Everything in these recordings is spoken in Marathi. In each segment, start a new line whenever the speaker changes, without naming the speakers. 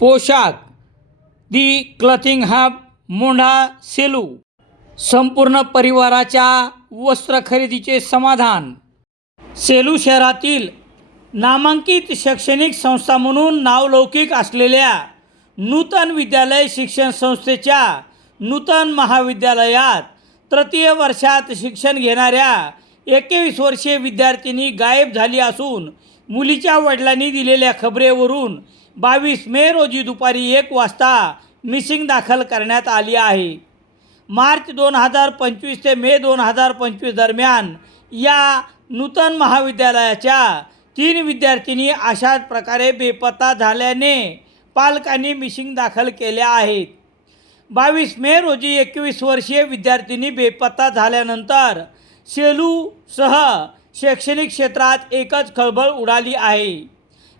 पोशाख. The clothing hub Mondha Selu. संपूर्ण परिवाराच्या वस्त्र खरेदीचे समाधान. सेलू शहरातील नामांकित शैक्षणिक संस्था म्हणून नावलौकिक असलेल्या नूतन विद्यालय शिक्षण संस्थेच्या नूतन महाविद्यालयात तृतीय वर्षात शिक्षण घेणाऱ्या एकवीस वर्षीय विद्यार्थिनी गायब झाली असून मुलीच्या वडिलांनी दिलेल्या खबरेवरून बावीस मे रोजी दुपारी एक वाजता मिसिंग दाखल करण्यात आली आहे. मार्च दोन हजार पंचवीस ते मे दोन हजार पंचवीस दरम्यान या नूतन महाविद्यालयाच्या तीन विद्यार्थिनी अशाच प्रकारे बेपत्ता झाल्याने पालकांनी मिशिंग दाखल केल्या आहेत. बावीस मे रोजी एकवीस वर्षीय विद्यार्थिनी बेपत्ता झाल्यानंतर सेलूसह शैक्षणिक क्षेत्रात एकच खळबळ उडाली आहे.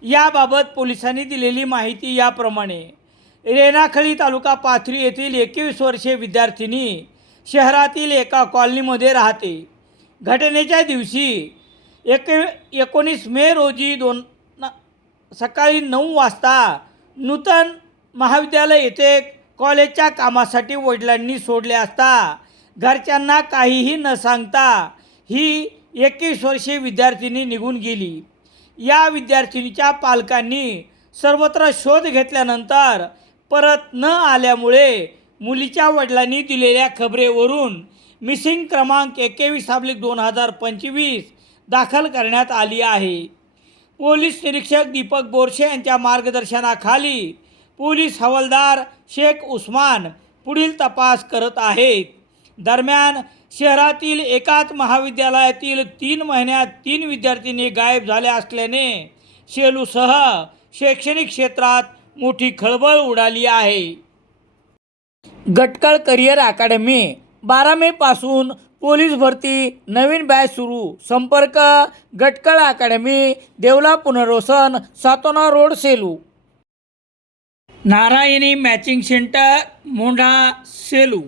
याबाबत पोलिसांनी दिलेली माहिती याप्रमाणे रेणाखळी तालुका पाथरी येथील एकवीस वर्षीय विद्यार्थिनी शहरातील एका कॉलनीमध्ये राहते. घटनेच्या दिवशी एक एकोणीस मे रोजी दोन सकाळी नऊ वाजता नूतन महाविद्यालय येथे कॉलेजच्या कामासाठी वडिलांनी सोडले असता घरच्यांना काहीही न सांगता ही एकवीस वर्षीय विद्यार्थिनी निघून गेली. या विद्यार्थिनीच्या पालकांनी सर्वत्र शोध घेतल्यानंतर परत न आल्यामुळे मुलीच्या वडिलांनी दिलेल्या खबरेवरून मिसिंग क्रमांक एकवीस अब्लिक दोन हजार पंचवीस दाखल करण्यात आली आहे. पोलीस निरीक्षक दीपक बोरशे यांच्या मार्गदर्शनाखाली पोलीस हवालदार शेख उस्मान पुढील तपास करत आहेत. दरम्यान शहरातील एकाच महाविद्यालयातील तीन महिन्यात तीन विद्यार्थिनी गायब झाल्या असल्याने शेलूसह शैक्षणिक क्षेत्रात मोठी खळबळ उडाली आहे. गटकळ करिअर अकॅडमी बारा मेपासून पोलीस भरती नवीन बॅच सुरू. संपर्क गटकळ अकॅडमी देवला पुनर्वसन Satona road Selu. Narayani matching centre Mondha Selu.